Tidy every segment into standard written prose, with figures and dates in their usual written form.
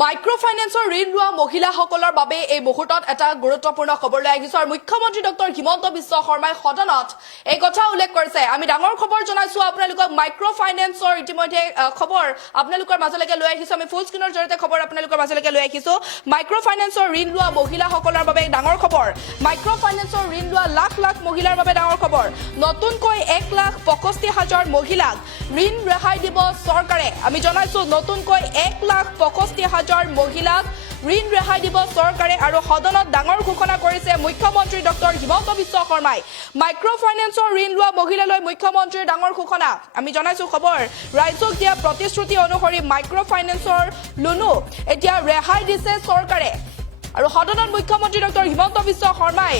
Micro ফাইনেন্সৰ ঋণ লোৱা মহিলাসকলৰ বাবে এই মুহূৰ্তত এটা গুৰুত্বপূৰ্ণ খবৰ লৈ আহিছে আৰু মুখ্যমন্ত্ৰী ডক্টৰ হিমন্ত বিশ্ব শৰ্মাই সদনত এই কথা উল্লেখ কৰিছে। আমি ডাঙৰ খবৰ জনাইছো আপোনালোকক মাইক্ৰ ফাইনেন্সৰ ইতিমধ্যে খবৰ আপোনালোকৰ মাজলৈকে লৈ আহিছো। আমি ফুল স্ক্ৰীনৰ জৰিয়তে খবৰ আপোনালোকৰ মাজলৈকে লৈ আহিছো। মাইক্ৰ ফাইনেন্সৰ ঋণ লোৱা মহিলাসকলৰ বাবে ডাঙৰ খবৰ। মাইক্ৰ ফাইনেন্সৰ ঋণ লোৱা লাখ লাখ মহিলাৰ বাবে ডাঙৰ খবৰ। নতুনকৈ 1,65,000 মহিলাক ঋণ ৰেহাই দিব চৰকাৰে। আমি জনাইছো নতুনকৈ 1,65,000 মহিলাক ঋণ ৰেহাই দিব চৰকাৰে আৰু সদনত ডাঙৰ ঘোষণা কৰিছে মুখ্যমন্ত্ৰী ডক্টৰ হিমন্ত বিশ্ব শৰ্মাই। মাইক্ৰ ফাইনেন্সৰ ঋণ লোৱা মহিলালৈ মুখ্যমন্ত্ৰীৰ ডাঙৰ ঘোষণা। আমি জনাইছো খবৰ ৰাজ্যক দিয়া প্ৰতিশ্ৰুতি অনুসৰি মাইক্ৰ ফাইনেন্সৰ লোনো এতিয়া ৰেহাই দিছে চৰকাৰে আৰু সদনত মুখ্যমন্ত্ৰী ডক্টৰ হিমন্ত বিশ্ব শৰ্মাই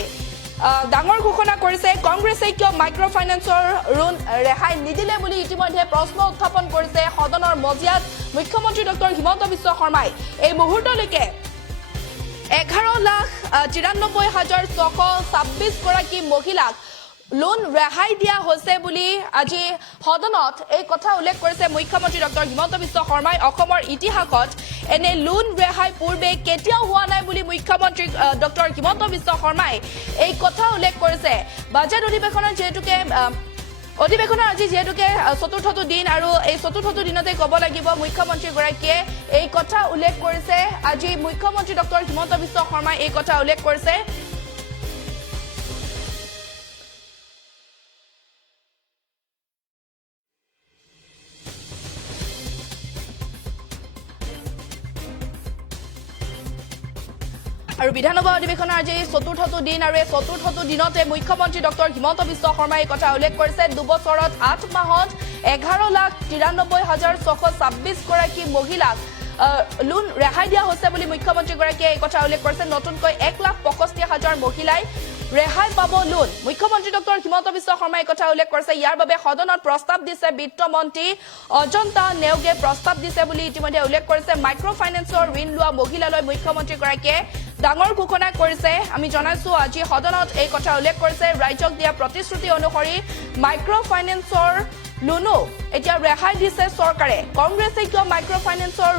ডাঙৰ ঘোষণা কৰিছে। কংগ্ৰেছে কিয় মাইক্ৰ ফাইনেন্সৰ ঋণ ৰেহাই নিদিলে বুলি ইতিমধ্যে প্ৰশ্ন উত্থাপন কৰিছে সদনৰ মজিয়াত মুখ্যমন্ত্ৰী ডক্টৰ হিমন্ত বিশ্ব শৰ্মাই। এই মুহূৰ্তলৈকে 11,93,626 গৰাকী মহিলাক লোন ৰেহাই দিয়া হৈছে বুলি আজি সদনত এই কথা উল্লেখ কৰিছে মুখ্যমন্ত্ৰী ডক্টৰ হিমন্ত বিশ্ব শৰ্মাই। অসমৰ ইতিহাসত এনে লোন ৰেহাই পূৰ্বে কেতিয়াও হোৱা নাই বুলি মুখ্যমন্ত্ৰী ডক্টৰ হিমন্ত বিশ্ব শৰ্মাই এই কথা উল্লেখ কৰিছে। বাজেট অধিৱেশনৰ আজি যিহেতুকে চতুৰ্থটো দিন আৰু এই চতুৰ্থটো দিনতে ক'ব লাগিব মুখ্যমন্ত্ৰীগৰাকীয়ে এই কথা উল্লেখ কৰিছে। আজি মুখ্যমন্ত্ৰী ডক্টৰ হিমন্ত বিশ্ব শৰ্মাই এই কথা উল্লেখ কৰিছে। আৰু বিধানসভা অধিৱেশনৰ আজি চতুৰ্থটো দিন আৰু এই চতুৰ্থটো দিনতে মুখ্যমন্ত্ৰী ডক্টৰ হিমন্ত বিশ্ব শৰ্মাই এই কথা উল্লেখ কৰিছে। 2 বছৰত 8 মাহত 11,93,626 গৰাকী মহিলাক লোন ৰেহাই দিয়া হৈছে বুলি মুখ্যমন্ত্ৰীগৰাকীয়ে এই কথা উল্লেখ কৰিছে। নতুনকৈ 1,65,000 মহিলাই ৰেহাই পাব লোন। মুখ্যমন্ত্ৰী ডক্টৰ হিমন্ত বিশ্ব শৰ্মাই এই কথা উল্লেখ কৰিছে। ইয়াৰ বাবে সদনত প্ৰস্তাৱ দিছে বিত্তমন্ত্ৰী অজন্তা নেওগে প্ৰস্তাৱ দিছে বুলি ইতিমধ্যে উল্লেখ কৰিছে। মাইক্ৰ ফাইনেন্সৰ ঋণ লোৱা মহিলালৈ মুখ্যমন্ত্ৰীগৰাকীয়ে ডাঙৰ ঘোষণা কৰিছে। আমি জনাইছো আজি সদনত এই কথা উল্লেখ কৰিছে। ৰাজ্যক দিয়া প্ৰতিশ্ৰুতি অনুসৰি মাইক্ৰ ফাইনেন্সৰ লোনো এতিয়া ৰেহাই দিছে চৰকাৰে। কংগ্ৰেছে কিয় মাইক্ৰ ফাইনেন্সৰ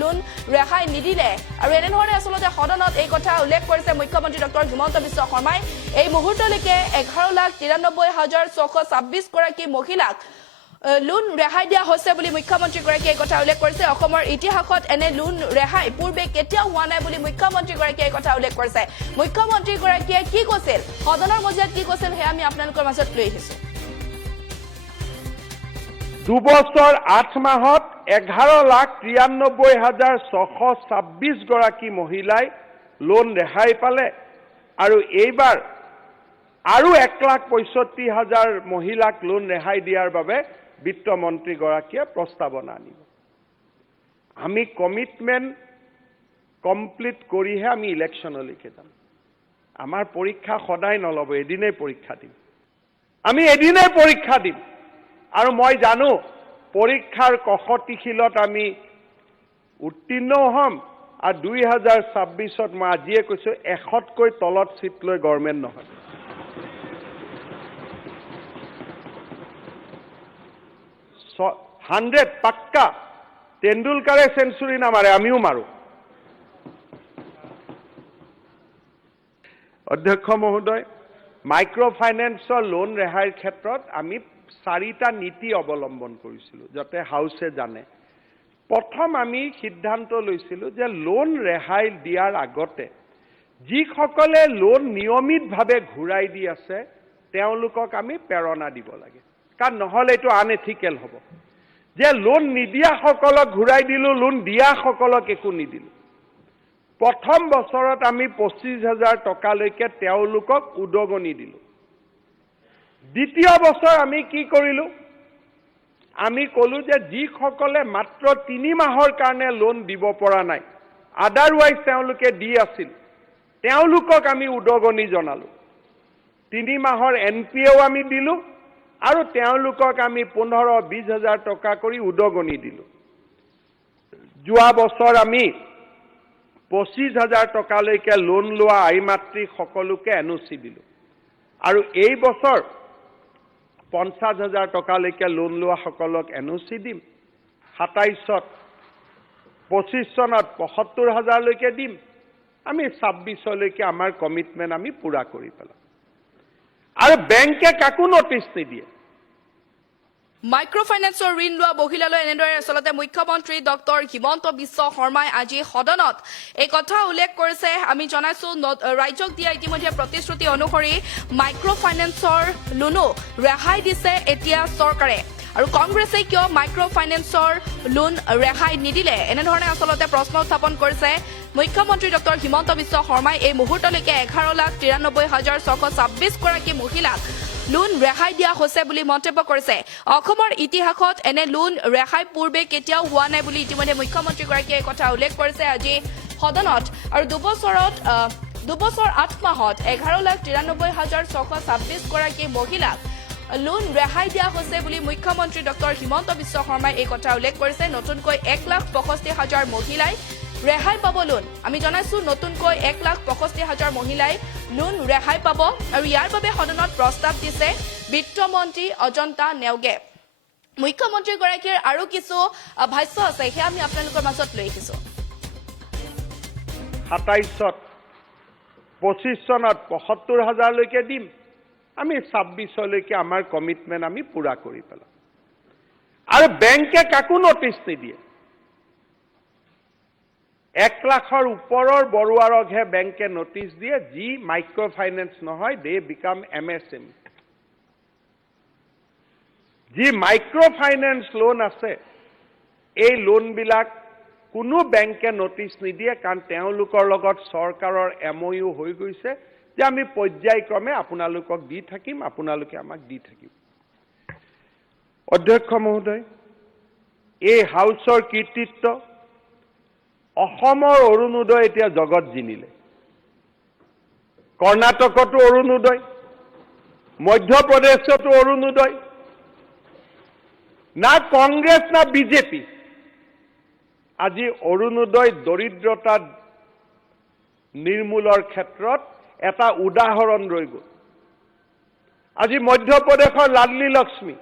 লোন ৰেহাই নিদিলে আৰু এনেধৰণে আচলতে সদনত এই কথা উল্লেখ কৰিছে মুখ্যমন্ত্ৰী ডক্টৰ হিমন্ত বিশ্ব শৰ্মাই। এই মুহূৰ্তলৈকে 11,93,626 গৰাকী মহিলাক লোন ৰেহাই দিয়া হৈছে বুলি মুখ্যমন্ত্ৰীগৰাকীয়ে এই কথা উল্লেখ কৰিছে। অসমৰ ইতিহাসত এনে লোন ৰেহাই পূৰ্বে কেতিয়াও হোৱা নাই বুলি মুখ্যমন্ত্ৰীগৰাকীয়ে এই কথা উল্লেখ কৰিছে। মুখ্যমন্ত্ৰীগৰাকীয়ে কি কৈছিল, সদনৰ মজিয়াত কি কৈছিল, সেয়া আমি আপোনালোকৰ মাজত লৈ আহিছো। 2 বছৰ 8 মাহত 11,93,626 গৰাকী মহিলাই লোন ৰেহাই পালে আৰু এইবাৰ আৰু 1,65,000 মহিলাক লোন ৰেহাই দিয়াৰ বাবে বিত্তমন্ত্ৰীগৰাকীয়ে প্ৰস্তাৱনা আনিব। আমি কমিটমেণ্ট কমপ্লিট কৰিহে আমি ইলেকশ্যনলৈকে যাম। আমাৰ পৰীক্ষা সদায় নল'ব, এদিনেই পৰীক্ষা দিম। আমি এদিনেই পৰীক্ষা দিম আৰু মই জানো পৰীক্ষাৰ কষটিশীলত আমি উত্তীৰ্ণও হ'ম আৰু 2026ত মই আজিয়ে কৈছোঁ 100তকৈ তলত চিট লৈ গভৰ্ণমেণ্ট নহয়। 100 পাক্কা। তেণ্ডুলকাৰে চেঞ্চুৰী নামাৰে, আমিও মাৰো। অধ্যক্ষ মহোদয়, মাইক্ৰ ফাইনেন্সৰ লোন ৰেহাইৰ ক্ষেত্ৰত আমি 4টা নীতি অৱলম্বন কৰিছিলোঁ যাতে হাউচে জানে। প্ৰথম আমি সিদ্ধান্ত লৈছিলোঁ যে লোন ৰেহাই দিয়াৰ আগতে যিসকলে লোন নিয়মিতভাৱে ঘূৰাই দি আছে তেওঁলোকক আমি প্ৰেৰণা দিব লাগে, কাৰণ নহ'লে এইটো আনএথিকেল হ'ব যে লোন নিদিয়াসকলক ঘূৰাই দিলোঁ, লোন দিয়াসকলক একো নিদিলোঁ। প্ৰথম বছৰত আমি 25,000 টকালৈকে তেওঁলোকক উদগনি দিলোঁ। দ্বিতীয় বছৰ আমি কি কৰিলোঁ, আমি ক'লোঁ যে যিসকলে মাত্ৰ 3 মাহৰ কাৰণে লোন দিব পৰা নাই, আদাৰৱাইজ তেওঁলোকে দি আছিল, তেওঁলোকক আমি উদগনি জনালোঁ। 3 মাহৰ NPAও আমি দিলোঁ আৰু তেওঁলোকক আমি 15-20,000 টকা কৰি উদগনি দিলোঁ। যোৱা বছৰ আমি 25,000 টকালৈকে লোন লোৱা আই মাতৃ সকলোকে NOC দিলোঁ আৰু এই বছৰ 50,000 টকালৈকে লোন লোৱা সকলক NOC দিম। 27ত 25 চনত ৭৫,০০০লৈকে দিম আমি ২৬লৈকে আমাৰ কমিটমেণ্ট আমি পূৰা কৰি পেলাম আৰু বেংকে কাকো নটিচ নিদিয়ে মাইক্ৰ ফাইনেন্সৰ ঋণ লোৱা মহিলালৈ এনেদৰে আচলতে মুখ্যমন্ত্ৰী ডক্টৰ হিমন্ত বিশ্ব শৰ্মাই আজি সদনত এই কথা উল্লেখ কৰিছে আমি জনাইছো ৰাজ্যক দিয়া ইতিমধ্যে প্ৰতিশ্ৰুতি অনুসৰি মাইক্ৰ ফাইনেন্সৰ লোনো ৰেহাই দিছে এতিয়া চৰকাৰে আৰু কংগ্ৰেছে কিয় মাইক্ৰ ফাইনেন্সৰ লোন ৰেহাই নিদিলে এনেধৰণে আচলতে প্ৰশ্ন উত্থাপন কৰিছে মুখ্যমন্ত্ৰী ডক্টৰ হিমন্ত বিশ্ব শৰ্মাই এই মুহূৰ্তলৈকে 11,93,626 গৰাকী মহিলাক লোন ৰেহাই দিয়া হৈছে বুলি মন্তব্য কৰিছে অসমৰ ইতিহাসত এনে লোন ৰেহাই পূৰ্বে কেতিয়াও হোৱা নাই বুলি ইতিমধ্যে মুখ্যমন্ত্ৰীগৰাকীয়ে এই কথা উল্লেখ কৰিছে আজি সদনত আৰু দুবছৰ 8 মাহত 11,93,626 গৰাকী মহিলাক লোন ৰেহাই দিয়া হৈছে বুলি মুখ্যমন্ত্ৰী ডক্টৰ হিমন্ত বিশ্ব শৰ্মাই এই কথা উল্লেখ কৰিছে নতুনকৈ 1,65,000 মহিলাই ৰেহাই পাব লোন আমি জনাইছো নতুনকৈ 1,65,000 মহিলাই লোন ৰেহাই পাব আৰু ইয়াৰ বাবে সদনত প্ৰস্তাৱ দিছে বিত্তমন্ত্ৰী অজন্তা নেওগে মুখ্যমন্ত্ৰীগৰাকীৰ আৰু কিছু ভাষ্য আছে সেয়া আমি আপোনালোকৰ মাজত লৈ আহিছো ২৭ত 25 চনত ৭৫,০০০লৈকে দিম আমি ২৬লৈকে আমাৰ কমিটমেণ্ট আমি পূৰা কৰি পেলাম আৰু বেংকে কাকো নটিচ নিদিয়ে 1 লাখৰ ওপৰৰ বৰুৱাৰকহে বেংকে নটিচ দিয়ে যি মাইক্ৰ ফাইনেন্স নহয় দে বিকাম MSME যি মাইক্ৰ ফাইনেন্স লোন আছে এই লোনবিলাক কোনো বেংকে নটিচ নিদিয়ে কাৰণ তেওঁলোকৰ লগত চৰকাৰৰ MOU হৈ গৈছে যে আমি পৰ্যায়ক্ৰমে আপোনালোকক দি থাকিম আপোনালোকে আমাক দি থাকিব অধ্যক্ষ মহোদয় এই হাউচৰ কৃতিত্ব অসমৰ অৰুণোদয় এতিয়া জগত জিনিলে কৰ্ণাটকতো অৰুণোদয় মধ্যপ্ৰদেশতো অৰুণোদয় না কংগ্ৰেছ না বিজেপি আজি অৰুণোদয় দৰিদ্ৰতা নিৰ্মূলৰ ক্ষেত্ৰত এটা উদাহৰণ ৰৈ গ'ল আজি মধ্যপ্ৰদেশৰ লাডলি লক্ষ্মী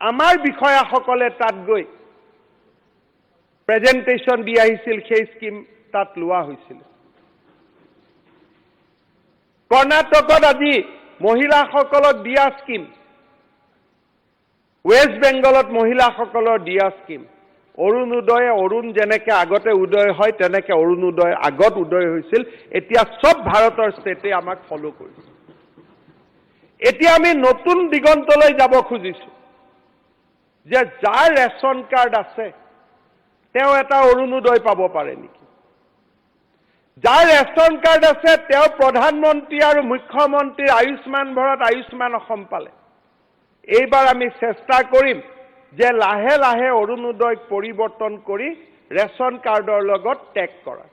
আমাৰ বিষয়াসকলে তাত গৈ প্ৰেজেন্টেশন দি আহিছিল সেই স্কিম তাত লোৱা হৈছিল কৰ্ণাটকত আজি মহিলাসকলক দিয়া স্কিম ৱেষ্ট বেংগলত মহিলাসকলৰ দিয়া স্কিম অৰুণোদয় অৰুণ যেনেকে আগতে উদয় হয় তেনেকে অৰুণোদয় আগত উদয় হৈছিল এতিয়া সব ভাৰতৰ ষ্টেটে আমাক ফলো কৰিছে এতিয়া আমি নতুন দিগন্তলৈ যাব খুজিছো যে যাৰ ৰেশন কাৰ্ড আছে তেওঁ এটা অৰুণোদয় পাব পাৰে নেকি যাৰ ৰেশন কাৰ্ড আছে তেওঁ প্ৰধানমন্ত্ৰী আৰু মুখ্যমন্ত্ৰীৰ আয়ুষ্মান ভাৰত আয়ুষ্মান অসম পালে এইবাৰ আমি চেষ্টা কৰিম যে লাহে লাহে অৰুণোদয়ক পৰিৱৰ্তন কৰি ৰেশন কাৰ্ডৰ লগত টেগ কৰা